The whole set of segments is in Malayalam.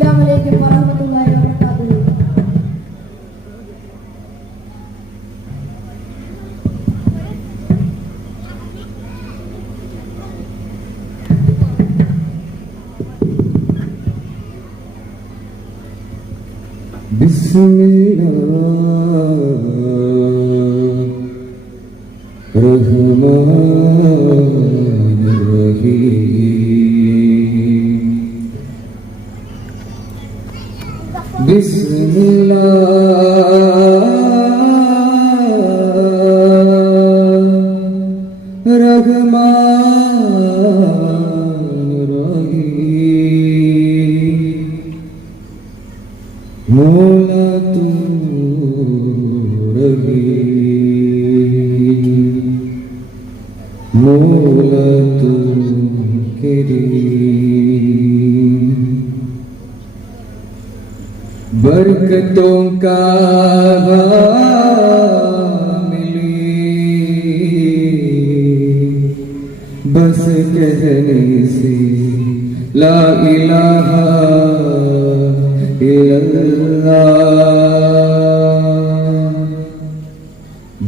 അസ്സലാമു അലൈക്കും വറഹ്മത്തുള്ളാഹി വബറകാതുഹു. बरकतों का मिली बस कहने से ला इलाहा इल्लल्लाह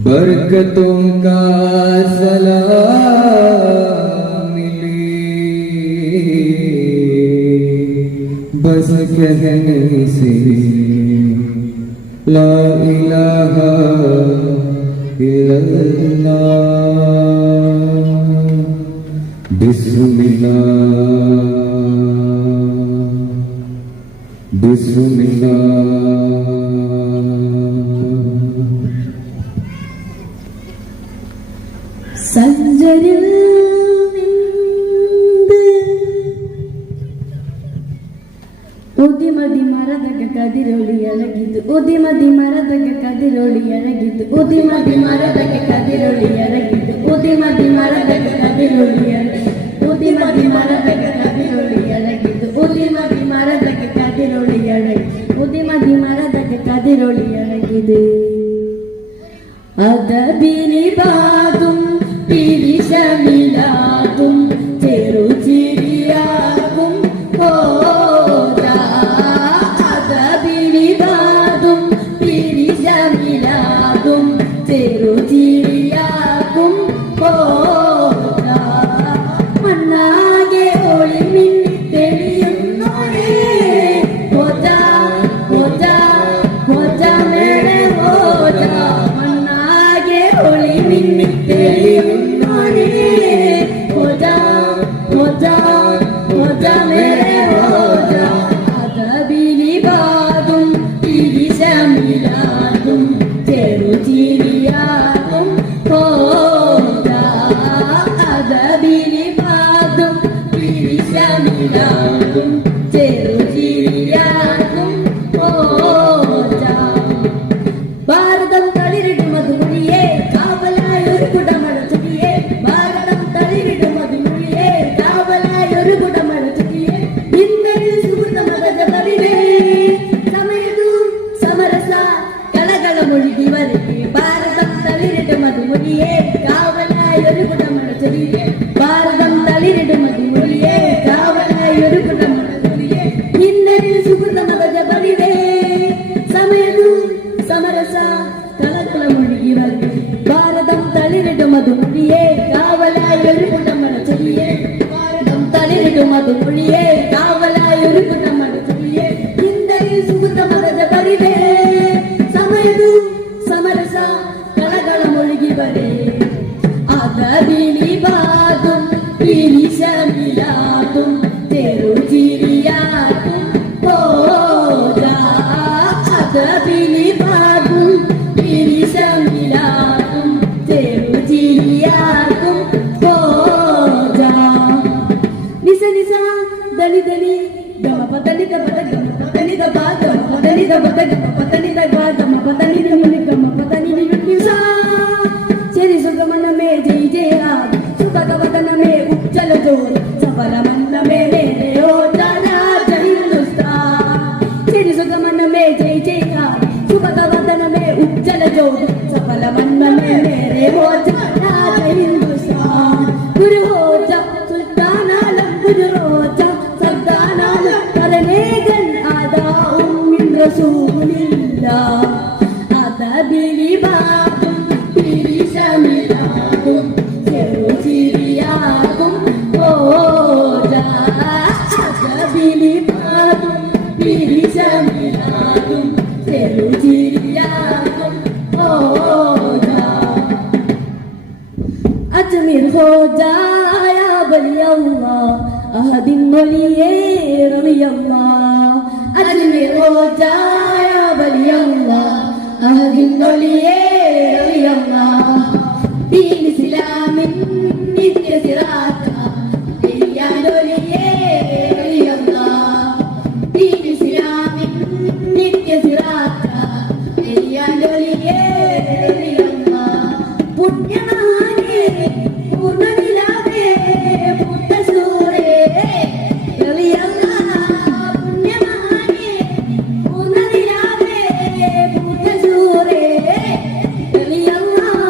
बरकतों का सलाम मिली बस कहने से ला इलाहा इल्लल्लाह बिस्मिल्लाह बिस्मिल्लाह സഞ്ചരിൽ ಉದಿಮದಿ ಮರದಗ ಕದಿರೊಳಿ ಅರಗಿದ್ದು ಉದಿಮದಿ ಮರದಗ ಕದಿರೊಳಿ ಅರಗಿದ್ದು ಉದಿಮದಿ ಮರದಗ ಕದಿರೊಳಿ ಅರಗಿದ್ದು ಉದಿಮದಿ ಮರದಗ ಕದಿರೊಳಿ ಉದಿಮದಿ ಮರದಗ ಕದಿರೊಳಿ ಅರಗಿದ್ದು ಉದಿಮದಿ ಮರದಗ ಕದಿರೊಳಿ ಅರಗಿದ್ದು ಉದಿಮದಿ ಮರದಗ ಕದಿರೊಳಿ ಅರಗಿದೆ ಅದಬಿಲಿ ಬಾದುಂ പിരിശമിലാകും ചെറുചിരിയാകും പോരാ അതബിലിതാകും പിരിശമിലാകും ചെറുചിരിയാകും പോരാ മണ്ണാകെ ഒളിമിൻ തെളിയുന്നോരേ ഹോജാ ഹോജാ ഹോജാ മേരെ ഹോജാ മണ്ണാകെ ഒളിമിൻ തെളിയുന്നു ശാമിലാകും ചെറുചിരിയാകും ഹോജ അജബിലിപാകും പിരിശമിലാകും ചെറുചിരിയാകും ഹോജ അജ്മീർ ഹോജ യാ വലിയല്ലാഹ് അഹദിൻ വലിയേ റളിയല്ലാഹ് അജ്മീർ ഹോജ യാ വലിയല്ലാഹ് അഹദിൻ വലിയേ റളിയല്ലാഹ് ദീൻ ഇസ്ലാമിൻ നിത്യ സിറാത്ത ദയ്യാനൊലിയേ റളിയല്ലാഹ് ദീൻ ഇസ്ലാമിൻ നിത്യ സിറാത്ത ദയ്യാനൊലിയേ റളിയല്ലാഹ് പുണ്യമാനേ പൂർണ്ണനിലാവേ പുണ്യസൂരേ റളിയല്ലാഹ് പുണ്യമാനേ പൂർണ്ണനിലാവേ പുണ്യസൂരേ റളിയല്ലാഹ്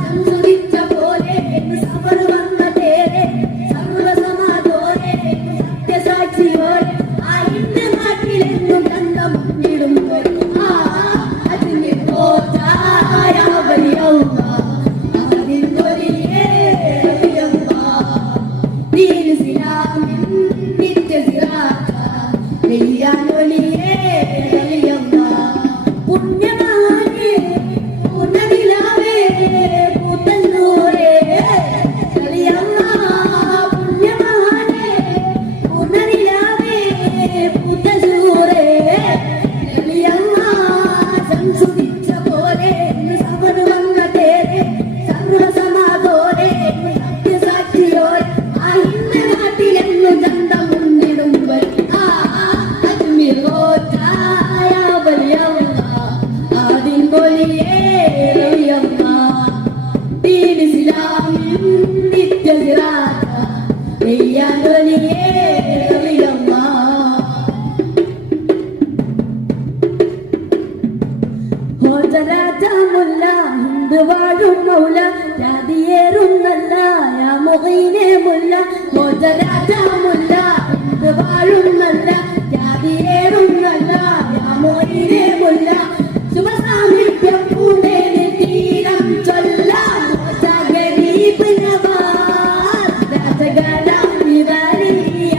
സംസുരിച്ച പോലെ സബർ വന്ന തേരെ സർവസമാധോരെ സത്യസാക്ഷിയോടെ ആ ഇന്ന് നാട്ടിലെന്നും കണ്ട മുന്നിടുമ്പോൾ ആ അതിന് തോറ്റായ വലിയല്ലാഹ് പുണ്യമാനേ പൂർണ്ണനിലാവേ പൂത്തന്നൂരേ റളിയല്ലാഹ് പുണ്യമാനേ പൂർണ്ണനിലാവേ പൂത്തന്നൂരേ റളിയല്ലാഹ് സംസുദിച്ച പോലെ സബർ വന്ന തേരെ സർവസമാധോരെ സത്യസാക്ഷിയോടെ ആ ഇന്ന് നാട്ടിലെന്നും ചന്ത മുന്നിടുമ്പോൾ ആ അജ്മീർ ഹോജായ വലിയല്ലാഹ് ആദിൻ വലിയേ റളിയല്ലാഹ് ദീൻ ഇസ്ലാമിൻ നിത്യ സിറാത്ത ദയ്യാൻ വലിയേ റളിയല്ലാഹ് ഹോജരാജമുല്ല ഹിന്ദ് വാഴും മൗല ജാതിയേറുന്നല്ല യാ മുഗീനെ മുല്ല ഹോജരാജമുല്ല ഹിന്ദ് വാഴുന്നല്ല ജാതിയേറുന്നല്ല യാ മുഗീനെ മുല്ല ശുഭസാമീപ്യം പൂണ്ടേന് തീരം ചൊല്ലാം ഹോജ ഗരീബ് നവാസ് രാജഗണം വിവരിയ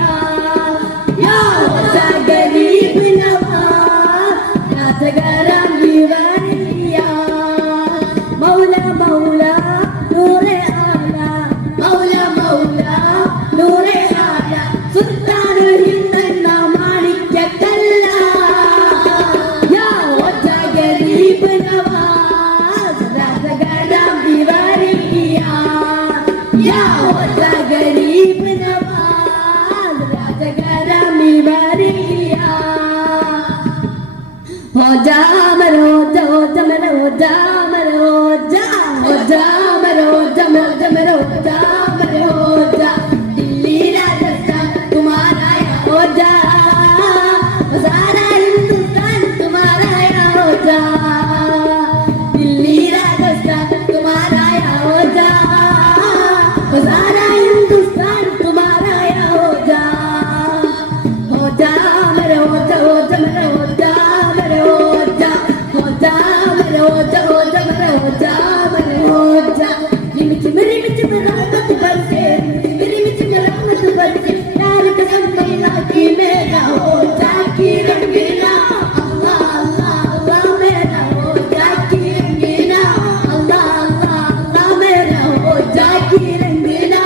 യാ ഹോജ ഗരീബ് നവാസ് രാജഗണം വിവരിയ മൗല മൗല നൂറെ ആല മൗല മൗല നൂറെ ആല സുൽത്താനുൽ ഹിന്ദ് എന്ന മാണിക്യക്കല്ല യാ ഹോജ ഗരീബ് നവാസ് രാജഗണം വിവരിയ യാ ഹോജ ഗരീബ് നവാസ് രാജഗണം വിവരിയ ഹോജാ മരോജ ഹോജ മരോജ മരോജ ഹോജ മരോജ മോജ മരോജ മരോജ ദില്ലി രാജസ്ഥാൻ തുമാരായ ഹോജ സാരാ ഹിന്ദുസ്ഥാൻ തുമാരായ ഹോജ ദില്ലി രാജസ്ഥാൻ തുമാരായ ഹോജ സാരാ ഹിന്ദുസ്ഥാൻ തുമാരായ ഹോജ ഹോജ മരോജ ഹോജ മരോജ മരോജ ഹോജ മരോജ ഹോജ മരോജ മരോജ ലിമിറ്റ് റഹ്മത്ത് ബർസേ ലിമിറ്റ് റഹ്മത്ത് ബർസേ यार कसम अल्लाह की मेरा होजा की रंगीला अल्लाह अल्लाह अल्लाह मेरा होजा की रंगीला अल्लाह अल्लाह अल्लाह मेरा होजा की रंगीला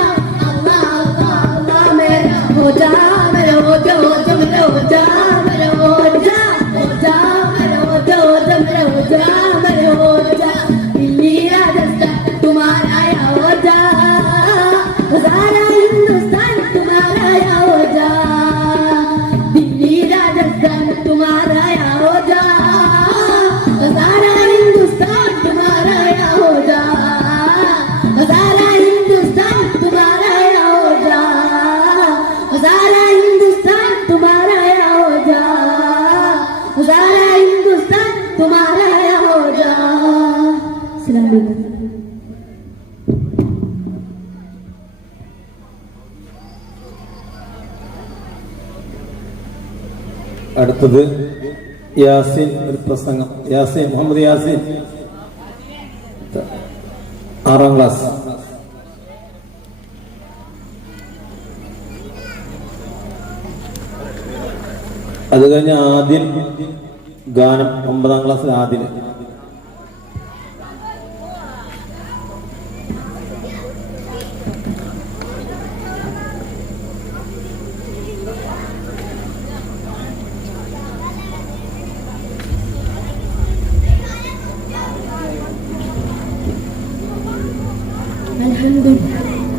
अल्लाह अल्लाह अल्लाह मेरा होजा मेरा होजा होजा मेरा होजा मेरा होजा होजा मेरा होजा होजा मेरा होजा मेरा होजा दिल्ली राजस्थान तुम्हारा या होजा सारा हिंदुस्तान तुम्हारा या होजा दिल्ली राजस्थान तुम्हारा या होजा सारा हिंदुस्तान तुम्हारा या होजा सारा हिंदुस्तान तुम्हारा या होजा सारा हिंदुस्तान तुम्हारा या होजा सारा हिंदुस्तान तुम्हारा या होजा अस्सलाम वालेकुम അടുത്തത് യാസീൻ ഒരു പ്രസംഗം. യാസീൻ മുഹമ്മദ് യാസീൻ 6-ാം ക്ലാസ്. അത് കഴിഞ്ഞ് ആദ്യം ഗാനം 9ാം ക്ലാസ്സിൽ ആദ്യം.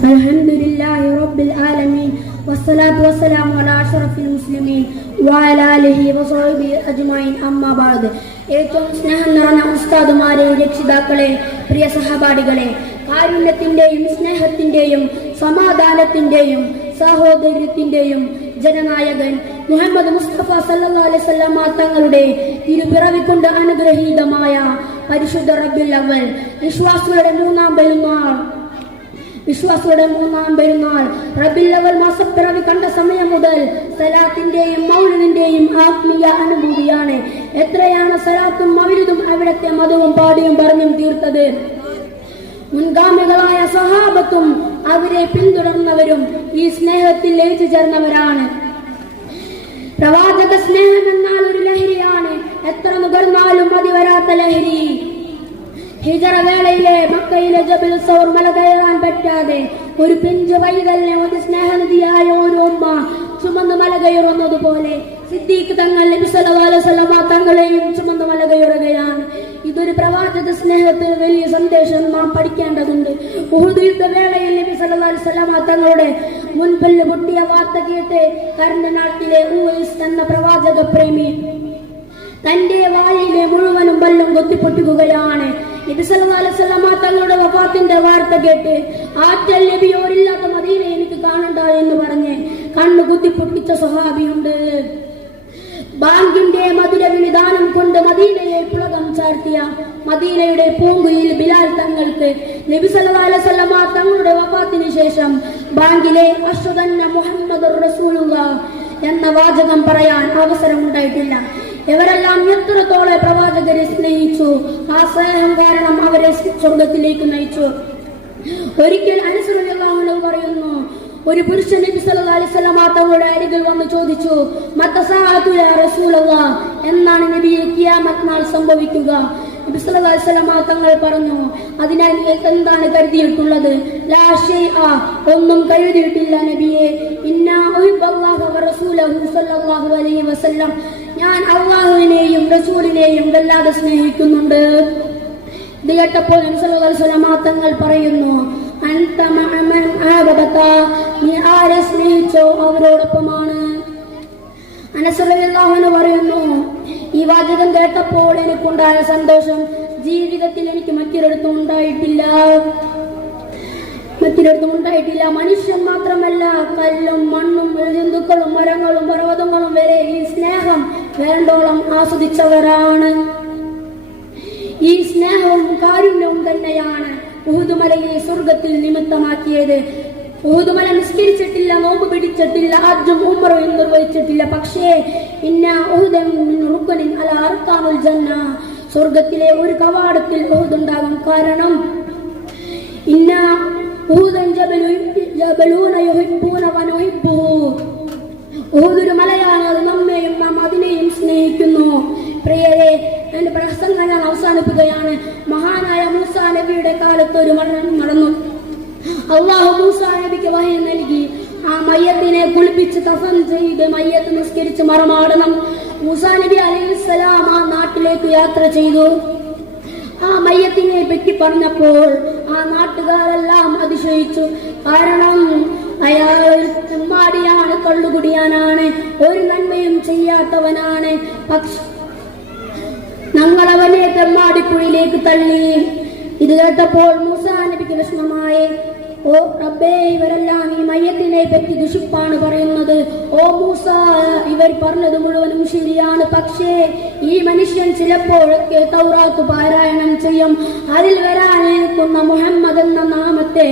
അൽഹംദുലില്ലാഹി റബ്ബിൽ ആലമീൻ വസ്സലാത്തു വസ്സലാമു അലാ അഷ്റഫിൽ മുസ്ലിമീൻ വഅലാ ആലിഹി വസഹ്ബിഹി അജ്മഈൻ. അമ്മാ ബഅദ്. ഏറ്റവും സ്നേഹം നിറഞ്ഞ ഉസ്താദുമാരെ, രക്ഷിതാക്കളെ, പ്രിയ സഹപാഠികളെ, കാരുണ്യത്തിന്റെയും സ്നേഹത്തിന്റെയും സമാധാനത്തിന്റെയും സഹോദര്യത്തിന്റെയും ജനനായകൻ മുഹമ്മദ് മുസ്തഫ സല്ലല്ലാഹു അലൈഹി വസല്ലം തങ്ങളുടെ തിരുപിറവിക്കൊണ്ട് അനുഗ്രഹീതമായ പരിശുദ്ധ റബീഉൽ അവ്വൽ വിശ്വാസികളുടെ മൂന്നാം പെരുന്നാൾ റബീഉൽ അവ്വൽ മാസപ്പിറവി കണ്ട സമയം മുതൽ സലാത്തിന്റെയും മൗലിദിന്റെയും ആത്മീയ അനുഭൂതിയാണ്. എത്രയാണ് സലാത്തും മൗലിദും അവിടത്തെ മതവും പാടിയും പറഞ്ഞും തീർത്തത്. മുൻഗാമികളായ സഹാബത്തും അവരെ പിന്തുടർന്നവരും ഈ സ്നേഹത്തിൽ ലയിച്ചു ചേർന്നവരാണ്. പ്രവാചക സ്നേഹം എന്നാൽ ഒരു ലഹരിയാണ്, എത്ര നുകർന്നാലും മതി വരാത്ത ലഹരി. ഹിജറ വേളയിലെ മക്കയിലെ ജബൽ സൗർ മല കയറാൻ പറ്റാതെ ഒരു പിഞ്ചു വൈതലിനെ ഒരു സ്നേഹനിധിയായ ഒരു ഉമ്മ ചുമന്ന് മല കയറുന്നതുപോലെ സിദ്ദീഖ് തങ്ങൾ നബി സല്ലല്ലാഹു അലൈഹി വസല്ലം തങ്ങളെയും ചുമന്ന് മല കയറുകയാണ്. ഇതൊരു പ്രവാചക സ്നേഹത്തിന് വലിയ സന്ദേശം നാം പഠിക്കേണ്ടതുണ്ട്. ഉഹുദ് യുദ്ധവേളയിൽ നബി സല്ലല്ലാഹു അലൈഹി വസല്ലം തങ്ങളുടെ മുൻപല്ല് പൊട്ടിയ വാർത്ത കേട്ട് കരണ്ട് നാട്ടിലെ ഉവൈസ് എന്ന പ്രവാചക പ്രേമി തന്റെ വായിലെ മുഴുവനും പല്ലും കൊത്തിപ്പൊട്ടിക്കുകയാണ്. നബി സല്ലല്ലാഹു അലൈഹി വസല്ലം തങ്ങളുടെ വഫാത്തിന്റെ വാർത്ത കേട്ട് ആറ്റൽ നബിയോരില്ലാത്ത മദീന എനിക്ക് കാണണ്ട എന്ന് പറഞ്ഞ് കണ്ണു കുത്തിപ്പൊട്ടിച്ച സ്വഹാബിയുണ്ട്. ബാങ്കിന്റെ മധുര വിനിദാനം കൊണ്ട് മദീനയെ പുളകം ചാർത്തിയ മദീനയുടെ പൂങ്കുയിൽ ബിലാൽ തങ്ങൾക്ക് നബി സല്ലല്ലാഹു അലൈഹി വസല്ലം തങ്ങളുടെ വഫാത്തിന് ശേഷം ബാങ്കിലെ അഷ്ഹദു അന്ന മുഹമ്മദുർ റസൂലുള്ളാഹ് എന്ന വാചകം പറയാൻ അവസരം ഉണ്ടായിട്ടില്ല. ഇവരെല്ലാം എത്രത്തോളം പ്രവാചകരെ സ്നേഹിച്ചു, ആ സ്നേഹം കാരണം അവരെ സ്വർഗത്തിലേക്ക് നയിച്ചു. ഒരിക്കൽ അനസ് റളിയല്ലാഹു അൻഹു പറയുന്നു, ഒരു പുരുഷൻ നബി സല്ലല്ലാഹു അലൈഹി വസല്ലം തങ്ങളുടെ അരികിൽ വന്ന് ചോദിച്ചു, മത്തസാഅതു യാ റസൂലല്ലാഹ്, എന്നാണ് നബിയെ ഖിയാമത്ത് നാൾ സംഭവിക്കുക? നബി സല്ലല്ലാഹു അലൈഹി വസല്ലം തങ്ങൾ പറഞ്ഞു, അതിനാൽ എന്താണ് കരുതിയിട്ടുള്ളത്? ലാ ശൈഅ, ഒന്നും കരുതിയിട്ടില്ല നബിയെ. ഇന്നാ ഉഹിബ്ബല്ലാഹ വ റസൂലഹു സല്ലല്ലാഹു അലൈഹി വസല്ലം, ഞാൻ അല്ലാഹുവിനെയും റസൂലിനെയും വല്ലാതെ സ്നേഹിക്കുന്നുണ്ട്. ഇത് കേട്ടപ്പോൾ നബി സല്ലല്ലാഹു അലൈഹി വസല്ലം തങ്ങൾ പറയുന്നു, അൻത മഅമൻ ആബദത, നീ ആരെ സ്നേഹിച്ചോ അവരോടൊപ്പമാണ്. അനസ് റളിയല്ലാഹു അൻഹു പറയുന്നു, ഈ വാചകം കേട്ടപ്പോൾ എനിക്കുണ്ടായ സന്തോഷം ജീവിതത്തിൽ എനിക്ക് മറ്റൊരിടത്തും ഉണ്ടായിട്ടില്ല. മനുഷ്യൻ മാത്രമല്ല, കല്ലും മണ്ണും ജന്തുക്കളും മരങ്ങളും പർവ്വതങ്ങളും വരെ ഈ സ്നേഹം വേണ്ടോളം ആസ്വദിച്ചവരാണ്. ഈ സ്നേഹവും കാരുണ്യവും തന്നെയാണ് ഉഹുദ് മലയെ സ്വർഗത്തിൽ നിമിത്തമാക്കിയത്. ഉഹുദ് മല നിസ്കരിച്ചിട്ടില്ല, നോമ്പ് പിടിച്ചിട്ടില്ല, ഹജ്ജും ഉംറയും നിർവഹിച്ചിട്ടില്ല. പക്ഷേ സ്വർഗത്തിലെ ഒരു കവാടത്തിൽ ഉഹുദ് ഉണ്ടാകും. കാരണം ഒരു മലയാണ്, അത് നമ്മെയും നാം അതിനെയും സ്നേഹിക്കുന്നു. പ്രിയരെ, എന്റെ പ്രസംഗം ഞാൻ അവസാനിപ്പിക്കുകയാണ്. മഹാനായ മൂസാ നബിയുടെ കാലത്ത് ഒരു മരണം നടന്നു. അല്ലാഹു മൂസാ നബിക്ക് വഹി നൽകി, ആ മയ്യത്തിനെ കുളിപ്പിച്ച് കഫൻ ചെയ്ത് മയ്യത്ത് നിസ്കരിച്ച് മറമാടണം. മൂസാ നബി അലൈഹിസ്സലാം ആ നാട്ടിലേക്ക് യാത്ര ചെയ്തു. ആ മയ്യത്തിനെ പറ്റി പറഞ്ഞപ്പോൾ ആ നാട്ടുകാരെല്ലാം അതിശയിച്ചു. കാരണം അയാൾ തെമ്മാടിയാണ്, കള്ളുകുടിയാനാണ്, ഒരു നന്മയും ചെയ്യാത്തവനാണ്. പക്ഷെ ഞങ്ങൾ അവനെ തെമ്മാടിക്കുഴിയിലേക്ക് തള്ളി. ഇത് കേട്ടപ്പോൾ മൂസാ നബിക്ക് വിഷമമായി. ഓ റബ്ബേ, ഇവരെല്ലാം ഈ മയ്യത്തിനെ പറ്റി ദുഷിപ്പാണ് പറയുന്നത്. ഓ മൂസ, ഇവർ പറഞ്ഞത് മുഴുവനും ശരിയാണ്. പക്ഷേ ഈ മനുഷ്യൻ ചിലപ്പോഴൊക്കെ തൗറാത്ത് പാരായണം ചെയ്യും. അതിൽ വരാനിരിക്കുന്ന മുഹമ്മദ് എന്ന നാമത്തെ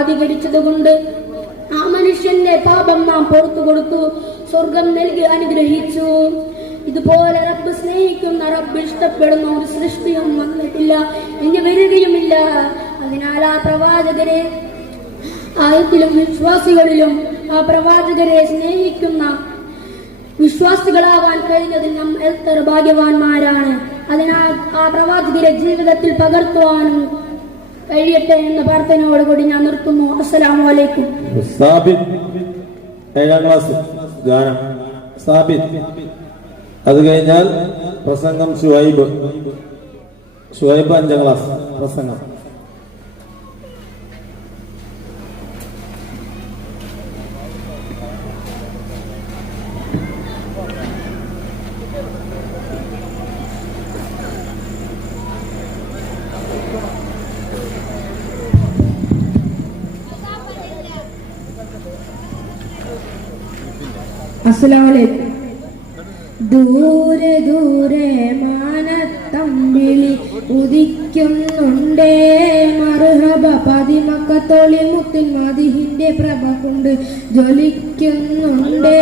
അധികരിച്ചതുകൊണ്ട് ആ മനുഷ്യന്റെ പാപം നാം പുറത്തു കൊടുത്തു, സ്വർഗം നൽകി അനുഗ്രഹിച്ചു. ഇതുപോലെ റബ്ബ് സ്നേഹിക്കുന്ന, റബ്ബ് ഇഷ്ടപ്പെടുന്ന ഒരു സൃഷ്ടിയും വന്നിട്ടില്ല, ഇനി വരികയുമില്ല. അതിനാൽ ആ പ്രവാചകരെ ആയത്തിലും വിശ്വാസികളിലും ആ പ്രവാചകരെ സ്നേഹിക്കുന്ന വിശ്വാസികളാവാൻ കഴിഞ്ഞതിൽ നാം എത്ര ഭാഗ്യവാന്മാരാണ്. അതിനാൽ ആ പ്രവാചകരെ ജീവിതത്തിൽ പകർത്തുവാനും കഴിയട്ടെ എന്ന പ്രാർത്ഥനയോടുകൂടി ഞാൻ നിർത്തുന്നു. അസ്സലാമു അലൈക്കും. സാബിത്ത് 7ാം ക്ലാസ് ഗാനം സാബിത്ത്. അത് കഴിഞ്ഞാൽ പ്രസംഗം ഷുഹൈബ് 5ാം ക്ലാസ് പ്രസംഗം. അസ്സലാമു അലൈക്കും. ദൂരെ ദൂരെ മാനത്തമ്പിളി ഉദിക്കുന്നുണ്ടേ മർഹബ പതിമക്കത്തോളി മുത്തിൻ മദിഹിന്റെ പ്രഭ കൊണ്ട് ജ്വലിക്കുന്നുണ്ടേ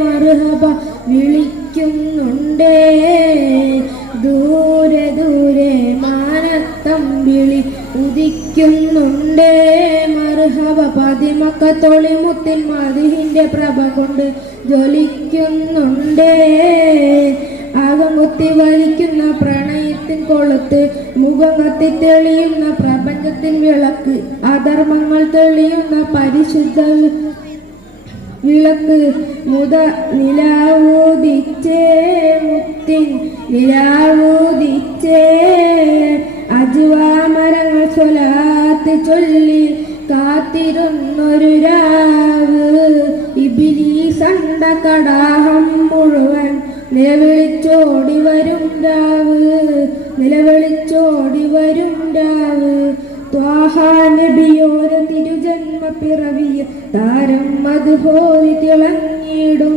മർഹബ വിളിക്കുന്നുണ്ടേ. ദൂരെ ദൂരെ മാനത്തമ്പിളി ഉദിക്കുന്നുണ്ടേ മർഹബ പതിമക്കത്തോളി മുത്തിൻ മദിഹിന്റെ പ്രഭ കൊണ്ട് ജ്വലിക്കുന്നുണ്ടേ. ആകം കുത്തി വലിക്കുന്ന പ്രണയത്തിൻ കൊളുത്ത് മുഖം കത്തി തെളിയുന്ന പ്രപഞ്ചത്തിൻ വിളക്ക് അധർമ്മങ്ങൾ തെളിയുന്ന പരിശുദ്ധ വിളക്ക് മുത നിലാവൂതിച്ചേ മുത്തിൻ നിലാവൂതിച്ചേ. അജുവാമരങ്ങൾ സ്വലാത്ത് ചൊല്ലി കാത്തിരുന്നൊരു രാവ് ഇബ്ലീസ് അണ്ട കടാഹം മുഴുവൻ നിലവിളിച്ചോടി വരും രാവ് നിലവിളിച്ചോടി വരും രാവ്. ത്വാഹാ നബിയോര തിരുജന്മ പിറവിയ താരം മദ്ഹോരി തിളങ്ങിയിടും.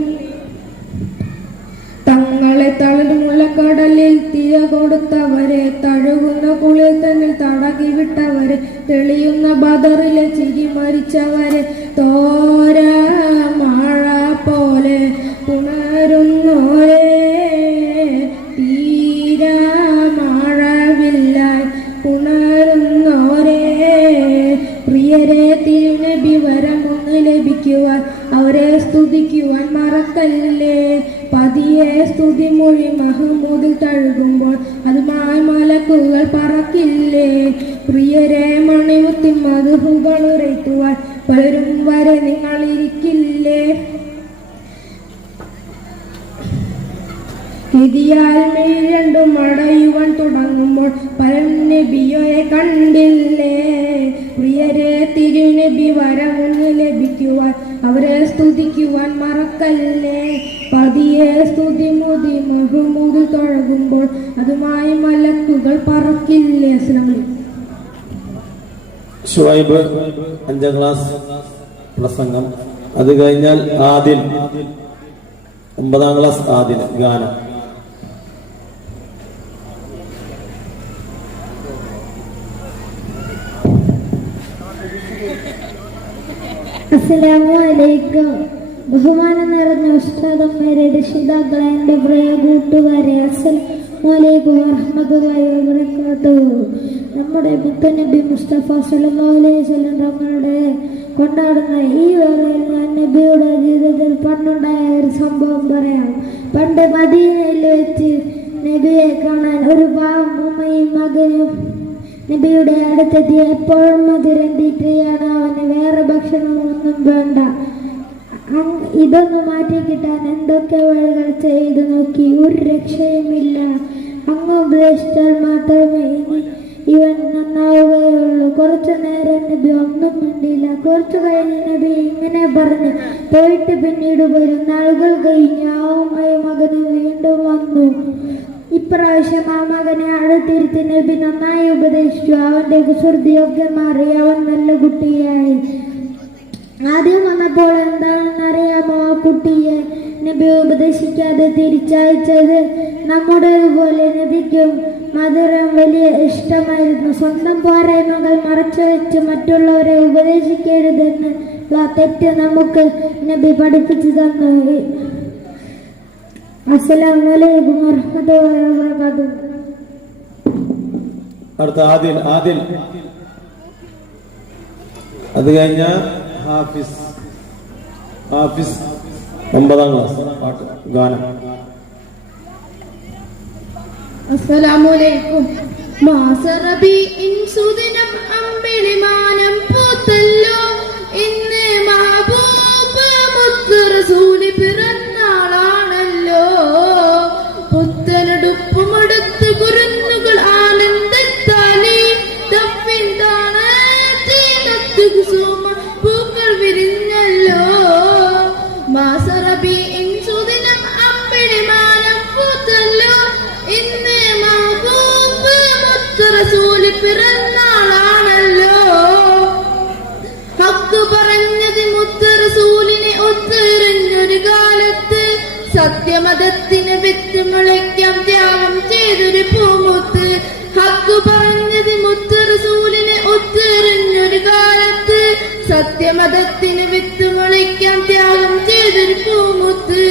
തങ്ങളെ തളരുമുള്ള കടലിൽ തിര കൊടുത്തവരെ തഴുകുന്ന കുളിർ തന്നിൽ തടകി വിട്ടവരെ തെളിയുന്ന ബദറിലെ ചിരി മരിച്ചവരെ തോര മഴ പോലെ പുണരുന്നോരേ തീര മഴവില്ലായി പുണരുന്നോരേ. പ്രിയരെ തിരുനബി വരമൊന്ന് ലഭിക്കുവാൻ അവരെ സ്തുതിക്കുവാൻ മറക്കല്ലേ. പതിയെ സ്തുതിമൊഴി മഹമൂദിൽ തഴുകുമ്പോൾ അതുമായി മലക്കുകൾ പറക്കില്ലേ. പ്രിയരെ മണിമുത്തി മധുഹുകൾ ഉരയ്ത്തുവാൻ പലരും വരെ നിങ്ങളിരിക്കില്ലേ. വിധിയാൽ മിഴണ്ടു മടയുവാൻ തുടങ്ങുമ്പോൾ പലരും നബിയോയെ കണ്ടില്ലേ. പ്രിയരെ തിരുനബി വരമൊന്ന് ലഭിക്കുവാൻ അവരെ സ്തുതിക്കുവാൻ മറക്കല്ലേ. പതിയെ സ്തുതിമുതി മഹമൂദ് തൊഴകുമ്പോൾ അതുമായി മലക്കുകൾ പറക്കില്ലേ. ഷുഹൈബ് 5ാം ക്ലാസ് പ്രസംഗം. അത് കഴിഞ്ഞാൽ ആദിൽ 9ാം ക്ലാസ് ആദിൽ ഗാനം. അസ്സലാമു അലൈക്കും. ബഹുമാനം നിറഞ്ഞ ഉസ്താദന്മാരെ, രക്ഷിതാക്കളെ, എൻ്റെ പ്രിയ കൂട്ടുകാരെ, അസ്സലാമു അലൈക്കും വറഹ്മത്തുള്ളാഹി വബറകാതുഹു. നമ്മുടെ മുത്തനബി മുസ്തഫ സല്ലല്ലാഹു അലൈഹി വസല്ലം തങ്ങളുടെ കൊണ്ടാടുന്ന ഈ വേളയിൽ ഞാൻ നബിയുടെ ജീവിതത്തിൽ പണ്ടുണ്ടായ ഒരു സംഭവം പറയാം. പണ്ട് മദീനയിൽ വെച്ച് നബിയെ കാണാൻ ഒരു പാവം ഉമ്മയും മകനും നബിയുടെ അടുത്തെത്തി. എപ്പോഴും മധുരം തീറ്റയാണ്, അവന് വേറെ ഭക്ഷണമൊന്നും വേണ്ട. ഇതൊന്ന് മാറ്റി കിട്ടാൻ എന്തൊക്കെ വഴികൾ ചെയ്തു നോക്കി, ഒരു രക്ഷയുമില്ല. അങ്ങ് ഉപദേശിച്ചാൽ മാത്രമേ ഇവൻ നന്നാവുകയുള്ളൂ. കുറച്ചു നേരം നബി ഒന്നും മിണ്ടിയില്ല. കുറച്ചു കഴിഞ്ഞ് നബി ഇങ്ങനെ പറഞ്ഞു, പോയിട്ട് പിന്നീട് വരും. നാളുകൾ കഴിഞ്ഞ് ആ ഉമ്മയും മകനും വീണ്ടും വന്നു. ഇപ്രാവശ്യം ആ മകനെ അടുത്തിരുത്തി നബി നന്നായി ഉപദേശിച്ചു. അവന്റെ കുസൃതിയൊക്കെ മാറി, അവൻ നല്ല കുട്ടിയായി. ആദ്യം വന്നപ്പോൾ എന്താണെന്നറിയാമോ? ആ കുട്ടിയെ നബി ഉപദേശിക്കാതെ തിരിച്ചയച്ചത്. നമ്മുടേതുപോലെ നബിക്കും മധുരം വലിയ ഇഷ്ടമായിരുന്നു. സ്വന്തം പോരായ്മകൾ മറച്ചു വെച്ച് മറ്റുള്ളവരെ ഉപദേശിക്കരുതെന്നുള്ള തെറ്റ് നമുക്ക് നബി പഠിപ്പിച്ചു തന്നു. അസ്സലാമു അലൈക്കും വറഹ്മത്തുള്ളാഹി വബറകാതുഹു. അടുത്ത ആദിൽ അത് കഴിഞ്ഞ ഹാഫിസ് 9ാം ക്ലാസ് പാട്ട് ഗാനം. അസ്സലാമലൈക്കും. മാസറബീഇൻ സുദിനം അമ്പിളിമാനം പൂത്തല്ലോ, ഇന്ന് മഹബൂബ് മുത്ത് റസൂല് പിറന്നാളാണല്ലോ. പുത്തനെടുപ്പുമെടുത്ത് കുരുന്നുകൾ ആനന്ദത്താലി തപ്പിൻ താണത്ത് കുസുമ പൂക്കൾ വിരിഞ്ഞല്ലോ. മാസറബീഇൻ സുദിനം അമ്പിളിമാനം പൂത്തല്ലോ, ഇന്ന് മഹബൂബ് മുത്ത് റസൂല് പിറന്നാളാണല്ലോ. ഹക്ക് പറഞ്ഞത് മുത്ത് റസൂലിനെ ഒത്തെറിഞ്ഞൊരു കാലത്ത്, സത്യമതത്തിന് വിത്ത് മുളയ്ക്കാം ത്യാഗം ചെയ്തൊരു പൂമുത്ത്. ഹക്ക് പറഞ്ഞത് മുത്ത് റസൂലിനെ ഒത്തെറിഞ്ഞൊരു കാലത്ത്, സത്യമതത്തിന് വിത്ത് മുളയ്ക്കാം ത്യാഗം ചെയ്തൊരു പൂമുത്ത്.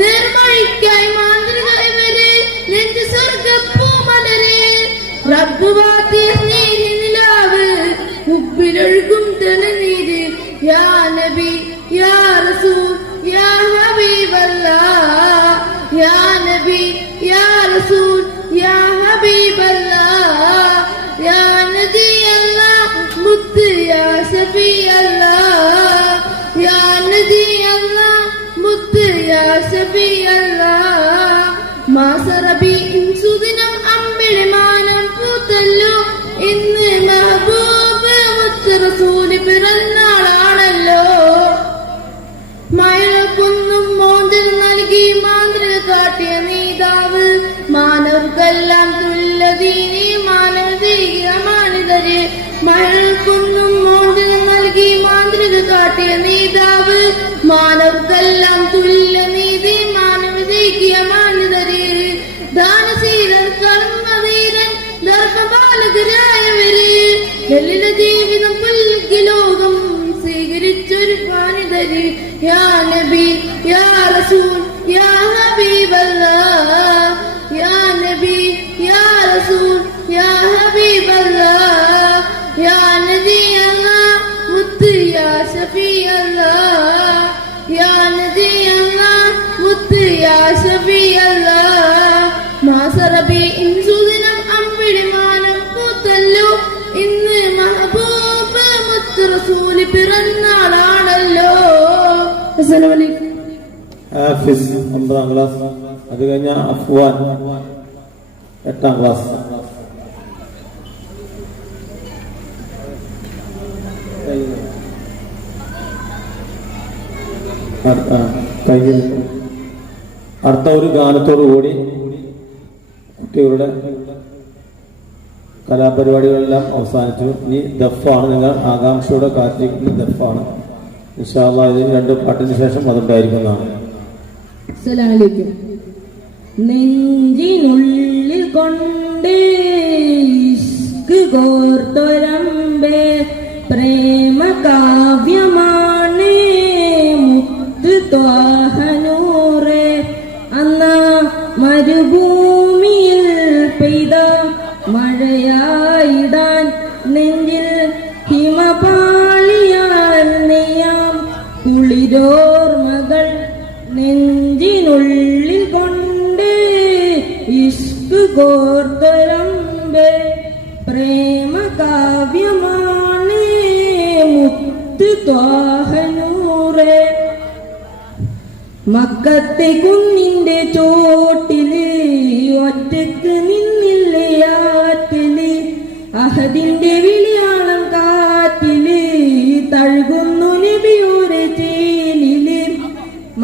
നിർമ്മഴിക്കായി മാന്ത്രിക ഇവര് നെഞ്ച് സ്വർഗപ്പൂമലര്, റബ്ബ് വാത്തിയ സ്നേഹി നിലാവ് മുപ്പിലൊഴുകും തലനീര്. യാ നബി യാ റസൂൽ യാ ഹബീബല്ലാഹ്, യാ നബി യാ റസൂൽ യാ ഹബീബല്ലാഹ്, യാ നബി അല്ലാഹ് മുത്ത് യാ ശഫീ അല്ലാഹ്, യാ നബി അല്ലാഹ് മുത്ത് യാ ശഫീ അല്ലാഹ്. മാസറബീഇൻ സുദിനം അമ്പിളിമാനം പൂത്തല്ലോ, ഇന്ന് മഹബൂബ് മുത്ത് റസൂല് പിറന്നാളാണല്ലോ. മഴക്കുന്നും മോചനം നൽകി മാതൃക കാട്ടിയ നീതാവ്, മാനവർക്കെല്ലാം തുല്യദീനി മാനവീയ മാനിതര്. മഴക്കുന്നും മോചനം നൽകി മാതൃക കാട്ടിയ നീതാവ്, മാനവർക്കെല്ലാം തുല്യനീതി മാനവീയ മാനിതര്. ദാനശീലൻ കർമ്മവീരൻ ധർമ്മപാലകരായവര്, ലളിത ജീവിതം പുൽകി ലോകം സ്വീകരിച്ചൊരു മാനിതര്. യാ നബി യാ റസൂൽ യാ ഹബീബല്ലാഹ്, യാ നബി യാ റസൂൽ യാ ഹബീബല്ലാഹ്, യാ നബി അല്ലാഹ് മുത്ത് യാ ശഫീ അല്ലാഹ്, യാ നബി അല്ലാഹ് മുത്ത് യാ ശഫീ അല്ലാഹ്. മാസറബീഇൻ സുദിനം അമ്പിളിമാനം പൂത്തല്ലോ, ഇന്ന് മഹബൂബ് മുത്ത് റസൂല് പിറന്നാളാണല്ലോ. അസ്സലാമലൈക്കും. ഹാഫിസ് 9ാം ക്ലാസ്. അത് കഴിഞ്ഞ അഫ്വാൻ 8ാം ക്ലാസ്. അടുത്ത ഒരു ഗാനത്തോടു കൂടി കുട്ടികളുടെ കലാപരിപാടികളെല്ലാം അവസാനിച്ചു. ഇനി ദഫാണ്, നിങ്ങൾ ആകാംക്ഷയോടെ കാത്തിരിക്കുന്ന ദഫാണ്. ഇൻഷാ അല്ലാഹ് ഇതിന് 2 പാട്ടിന് ശേഷം അതുണ്ടായിരിക്കുന്നതാണ്. അസ്സലാമലൈക്കും. നെഞ്ചിനുള്ളിൽ കൊണ്ടേ ഇഷ്ക് കോർത്തൊരമ്പേ, പ്രേമ കാവ്യമാണ് മുത്ത് ത്വാഹനൂറേ. അന്ന മരുഭൂമിയിൽ പെയ്ത മഴയായിടാൻ, നെഞ്ചിൽ ഹിമപാളിയാൽ നെയ്യാം കുളിരോർമകൾ. നെഞ്ചിനുള്ളിൽ കൊണ്ട് ഇഷ്ക് കോർത്തൊരമ്പേ, പ്രേമ കാവ്യമാണ് മുത്ത് ത്വാഹനൂറേ. മക്കത്തെ കുന്നിന്റെ ചോട്ടില് ഒറ്റക്ക് നിന്നില്ലേ ആറ്റില്, അഹദിന്റെ വിളിയാളം കാറ്റില് തഴുകുന്നു നബിയോരെ ചേലില്.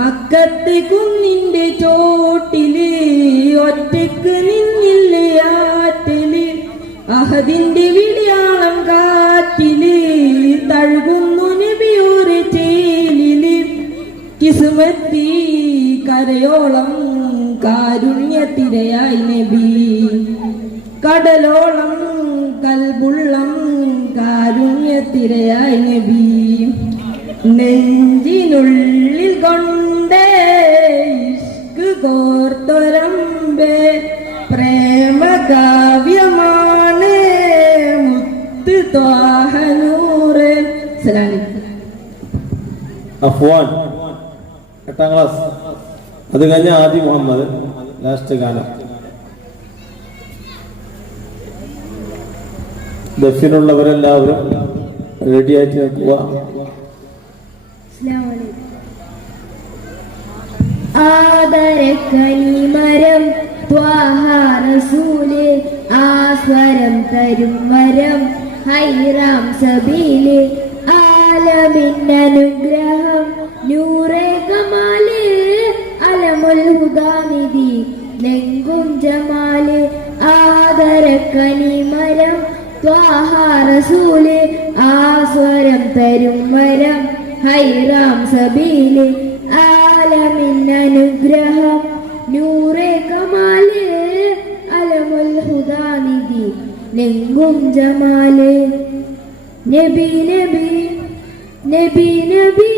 മക്കത്തെ കുന്നിന്റെ ചോട്ടില് ഒറ്റക്ക് നിന്നില്ലേ ആറ്റില്, അഹദിന്റെ വിളിയാളം കാറ്റില് തഴുകുന്നു നബിയോരെ ചേലില്. കിസ്മത്തി കരയോളം കാരുണ്യത്തിരയായി നബി, കടലോളം കൽബുള്ളം കാരുണ്യത്തിരയായി നബി. നെഞ്ചിനുള്ളിൽ കൊണ്ടേ ഇഷ്ക് കോർത്തൊരമ്പേ, പ്രേമ കാവ്യമാണ് മുത്ത് ത്വാഹനൂറേ. അഫ്വാൻ 8ാം ക്ലാസ്. അത് കഴിഞ്ഞ ആദി മുഹമ്മദ് ലാസ്റ്റ് ഗാനം. ദഫിനുള്ളവരെല്ലാവരും റെഡിയായിട്ട് നിൽക്കുക. ആദരക്കനിമരം ത്വാഹ റസൂല് ആസ്വരം തരും വരം ഹൈറാം സബീല് ആലമിന്നനുഗ്രഹം നൂറേ കമാല് അലമുൽ ഹുദാനിധി ലെങ്കും ജമാല് ആദരക്കനിമരം ത്വാഹ റസൂല് ആസ്വരം തരും വരം ഹൈറാം സബീല് ആലമിന്നനുഗ്രഹം നൂറേ കമാല് അലമുൽ ഹുദാനിധി ലെങ്കും ജമാല് നബി നബി നബി നബി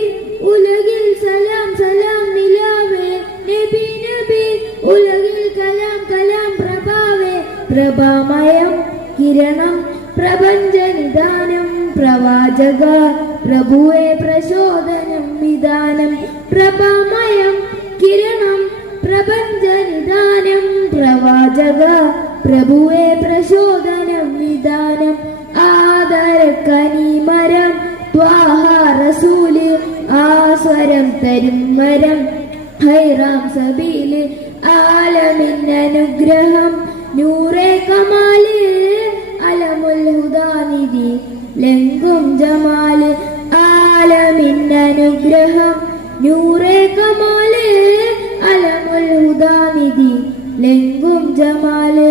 ഉലകിൽ സലാം സലാം നിലാവേ നബി നബി ഉലകിൽ കലാം കലാം പ്രഭാവേ പ്രഭാമയം കിരണം പ്രപഞ്ചനിദാനം പ്രവാചക പ്രഭുവേ പ്രചോദനം വിധാനം പ്രഭാമയം കിരണം പ്രപഞ്ചനിദാനം പ്രവാചക പ്രഭുവേ പ്രചോദനം വിധാനം ആദരക്കനിമരം ത്വാഹ റസൂല് ആസ്വരം തരും വരം ഹൈറാം സബീല് ആലമിന്നനുഗ്രഹം നൂറേ കമാല് അലമുൽ ഹുദാനിധി ലെങ്കും ജമാല് ആലമിന്നനുഗ്രഹം നൂറേ കമാല് അലമുൽ ഹുദാനിധി ലെങ്കും ജമാല്.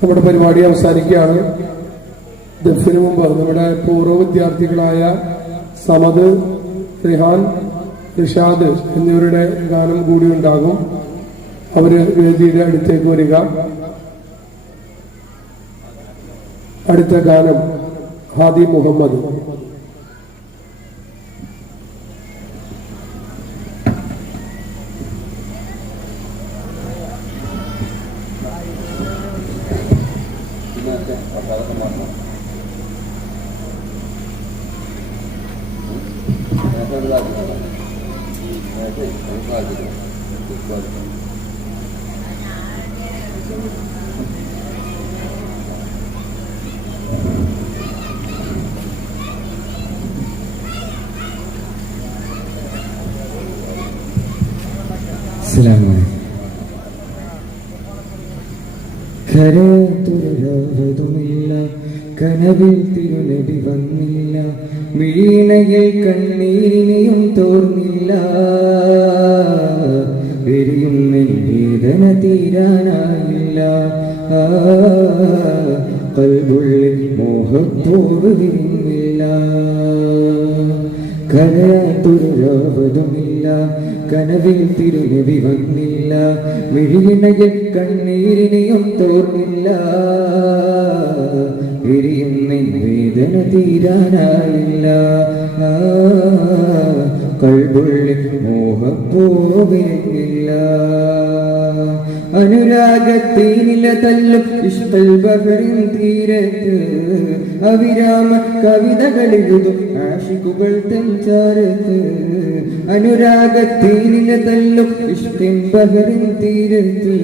നമ്മുടെ പരിപാടി അവസാനിക്കുകയാണ്. ദഫിന് മുമ്പ് നമ്മുടെ പൂർവ്വ വിദ്യാർത്ഥികളായ സമദ്, റിഹാൻ, റിഷാദ് എന്നിവരുടെ ഗാനം കൂടി ഉണ്ടാകും. അവര് വേദിയുടെ അടുത്തേക്ക് വരിക. അടുത്ത ഗാനം ഹാദി മുഹമ്മദ്. കരത്തുരവതുമില്ല, കനവിൽ തിരുനബി വന്നില്ല, വീണയിൽ കണ്ണീരിനെയും തോർന്നില്ല, എരിയും വേദന തീരാനായില്ല, കൽബുള്ളിൽ മോഹത്തോട് വിരിഞ്ഞില്ല. കരയാത്തൊരവതുമില്ല, കനവിൽ തിരുനബി വന്നില്ല, മിഴിയിണയിൽ കണ്ണീരിനെയും തോർന്നില്ല, എരിയും വേദന തീരാനായില്ല, കൽബുള്ളിൽ മോഹപ്പോവില്ല. അനുരാഗത്തീനില തല്ലും ഇഷ്കൽ ബഹറിൻ തീരത്ത്, അവിരാമ കവിതകളെഴുതും ആഷിഖുകൾ തഞ്ചാരത്ത്. അനുരാഗത്തീനില തല്ലും ഇഷ്കിൻ ബഹറിൻ തീരത്ത്,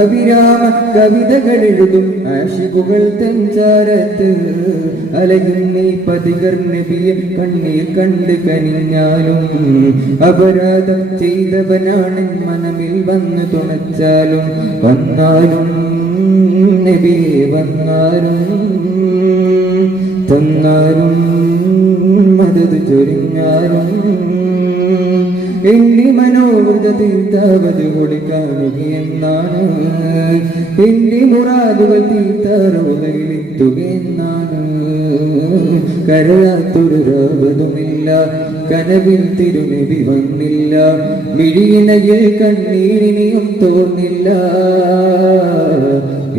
അവിരാമ കവിതകളെഴുതും ആഷിഖുകൾ തഞ്ചാരത്ത്. അലയും നീ പതികർ നബിയെ കണ്ണീർ കണ്ട് കനിഞ്ഞാലും, അപരാധം ചെയ്തവനാണ് മനമിൽ വന്ന് തുണച്ചാലും, വന്നാലും നബിയെ വന്നാലും, തന്നാലും മദത് ചൊരിഞ്ഞാലും, എന്റെ മനോവൃത തീർത്താവത് കൊടുക്കാനുകയെന്നാണ്, എന്റെ മുറാദുകൾ തീർത്താറോലയിലെത്തുകയെന്നാണ്. കരയാത്തൊരു രാവതുമില്ല, കനവിൽ തിരുനബി വന്നില്ല, മിഴിയിണയിൽ കണ്ണീരിനെയും തോർന്നില്ല,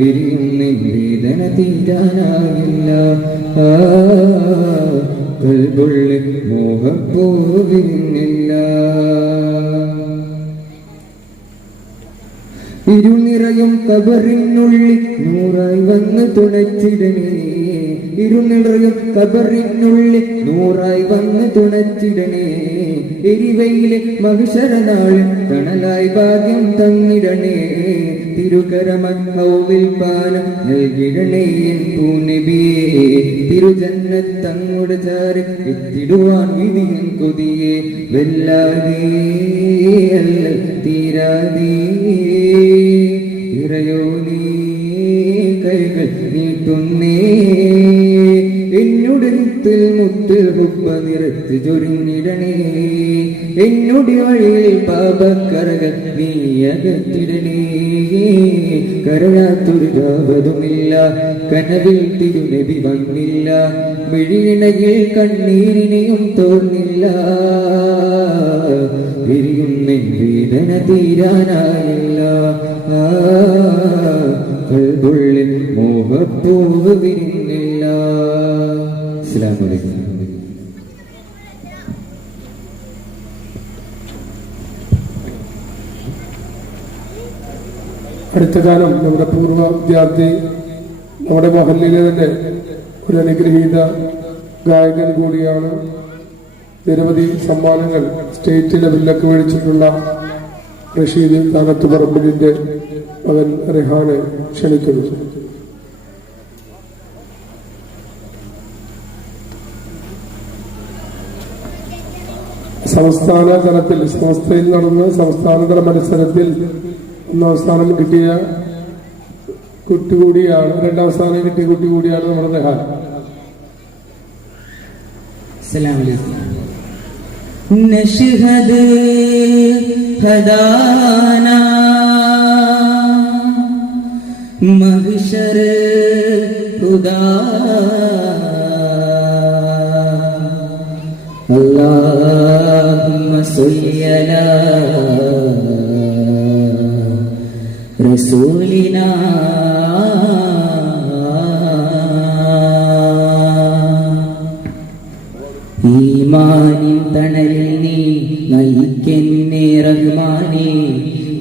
എരിയും വേദന തീരാനായില്ല, കൽബുള്ളിൽ മോഹപ്പോവില്ല. ഇരുനിറയെ നിറയും കബറിനുള്ളിൽ നൂറായി വന്ന് തുണച്ചിടണേ ഇരുനിറയും കബറിനുള്ളിൽ നൂറായി വന്ന് തുണച്ചിടണേ എരിവയിലെ മഹിഷരനാളിൽ തണലായി ഭാഗ്യം തന്നിടണേ തിരുകരമൗവിൽ പാനം നൽകിടണേ എൻ പൂനബിയേ തിരുജന്നത്തങ്ങോട് ചാരി എത്തിടുവാൻ വിധിയൻ കൊതിയെ വെല്ലാതെ അല്ല തീരാതെ ഇറയോ നീ കൈകൾ നീട്ടുന്നേ എന്നോട് ത്തിൽ മുത്തിൽ ഹുബ്ബ നിറത്ത് ചൊരിഞ്ഞിടണേ എന്നോട് വഴിയിൽ പാപക്കറകൾ നീ അകറ്റിടണേ കരയാത്തൊരു ജാപതുമില്ല കനവിൽ തിരുനബി വന്നില്ല മിഴിയിണയിൽ കണ്ണീരിനെയും തോന്നില്ല പിരിയുന്ന വേദന തീരാനായില്ല കൽബുള്ളിൽ മോഹപ്പൂവ് വിരിഞ്ഞില്ല. അസ്സലാമു അലൈക്കും. അടുത്ത കാലം നമ്മുടെ പൂർവ്വ വിദ്യാർത്ഥി നമ്മുടെ മഹല്ലിലെ തന്നെ ഒരു അനുഗ്രഹീത ഗായകൻ കൂടിയാണ്. നിരവധി സമ്മാനങ്ങൾ സ്റ്റേറ്റ് ലെവലിലൊക്കെ മേടിച്ചിട്ടുള്ള റഷീദ് താനത്തുപറമ്പിലിന്റെ മകൻ റിഹാനെ ക്ഷണിക്കുന്നു. സംസ്ഥാന തലത്തിൽ സംസ്ഥയിൽ നടന്ന സംസ്ഥാനതല മത്സരത്തിൽ ഒന്നാം സ്ഥാനം കിട്ടിയ കുട്ടി കൂടിയാണ്, രണ്ടാം സ്ഥാനം കിട്ടിയ കുട്ടി കൂടിയാണ് നമ്മുടെ റിഹാൻ. നഷ്ഹദ് ഹദാനാ മഹ്ശർ ഹുദാ അല്ലാഹുമ്മ സ്വല്ലി അലാ റസൂലിനാ ഈമാനിൻ തണലിൽ നീ നയിക്കെന്നെ റഹ്മാനേ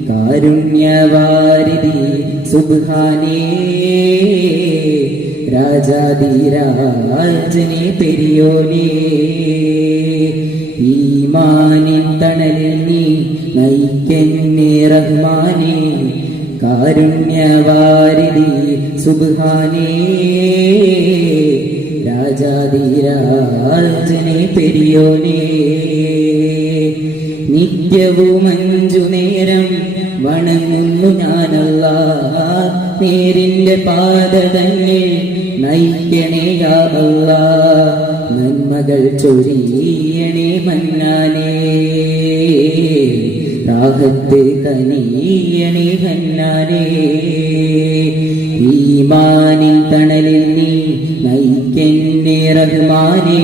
കാരുണ്യവാരിധി സുബ്ഹാനേ രാജാധിരാജനെ പെരിയോനേ ഈമാനിൻ തണലിൽ നീ നയിക്കെന്നെ റഹ്മാനേ കാരുണ്യവാരിധി സുബ്ഹാനേ രാജാധിരാജനെ പെരിയോനേ നിത്യവും 5 നേരം വണങ്ങുന്നു ഞാനല്ലാഹ് നേരിന്റെ പാത തന്നെ നയിക്കണേ യാ അല്ലാഹ് നന്മകൾ ചൊരിയണേ മന്നാനേ രാഹത്ത് കനിയണേ ഹന്നാനേ ഈമാനിൻ തണലിൽ നീ നയിക്കെന്നെ റഹ്മാനേ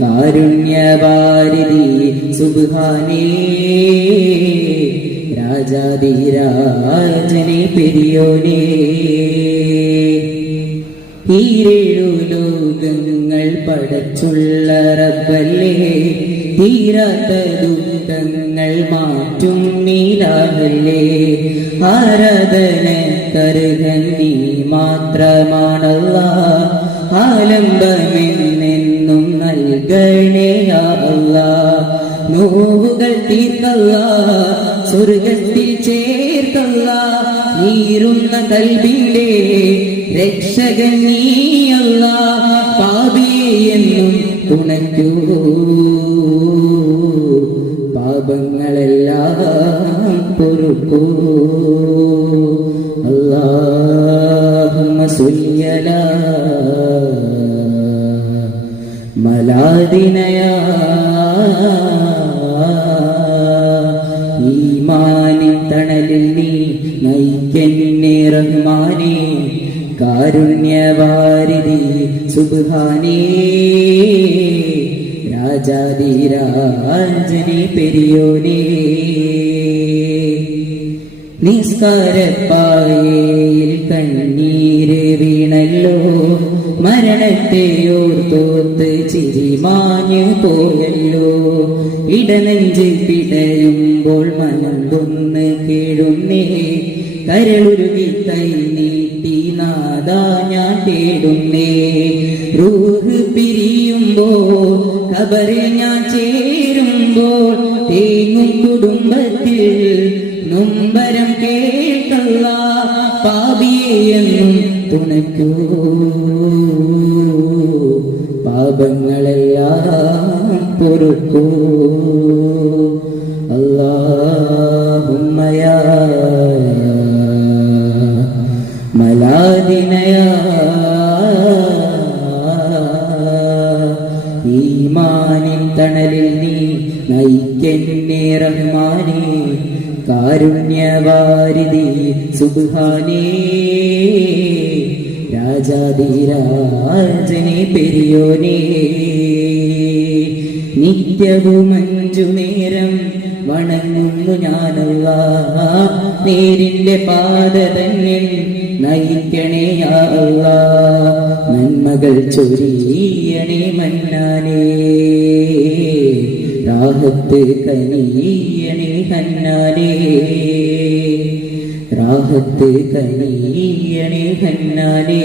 കാരുണ്യവാരിധി സുബ്ഹാനേ രാജാധിരാജനെ പെരിയോനേ ഈരേഴു ലോകങ്ങൾ പടച്ചുള്ള റബ്ബല്ലേ തീരാത്ത ദുഃഖങ്ങൾ മാറ്റും നീലാകല്ലേ ആരാധന കരുകൻ നീ മാത്രമാണല്ലാഹ് ആലംബമെന്നെന്നും നൽകണേ യാ അല്ലാഹ് നോവുകൾ തീർക്കല്ലാഹ് സ്വർഗത്തിൽ ചേർക്കല്ലാഹ് നീറുന്ന കൽബിന്റെ രക്ഷകൻ നീ അല്ലാഹ് പാപിയെന്നും തുണയ്ക്കൂ പാപങ്ങളെല്ലാം പൊറുക്കൂ അല്ലാഹുമ്മ സ്വല്ലി അലാ മലാദിനയാ ഈമാനിൻ തണലിൽ നീ നയിക്കെന്നെ റഹ്മാനേ കാരുണ്യവാരിധി സുബ്ഹാനേ രാജാധിരാജനെ പെരിയോനേ നിസ്കാരപ്പായയിൽ കണ്ണീര് വീണല്ലോ മരണത്തെ ഓർത്തോത്ത് ചിരിമാഞ്ഞു പോയല്ലോ ഇടനെഞ്ച് പിടയുമ്പോൾ മനം ഒന്ന് കേഴുന്നേ കരളുരുകി കൈ നീട്ടി നാദാ ഞാൻ തേടുന്നേ റൂഹ് പിരിയുമ്പോൾ ഖബറിൽ ഞാൻ ചേരുമ്പോൾ തേങ്ങും കുടുംബത്തിൽ നൊമ്പരം കേട്ടല്ല പാപിയെന്നും തുണയ്ക്കൂ പാപങ്ങളെല്ലാം പൊറുക്കൂ اللهم يا ملاذنا يا ഈമാനിൻ തണലിൽ നീ നയിക്കെന്നെ റഹ്മാനേ കാരുണ്യവാരിധി സുബ്ഹാനേ രാജാധിരാജനെ പെരിയോനേ നിത്യവും 5 നേരം വണങ്ങുന്നു ഞാനല്ലാഹ് നേരിന്റെ പാത തന്നെ നയിക്കണേ യാ അല്ലാഹ് നന്മകൾ ചൊരിയണേ മന്നാനേ രാഹത്ത് കനിയണേ ഹന്നാനേ രാഹത്ത് കനിയണേ ഹന്നാനേ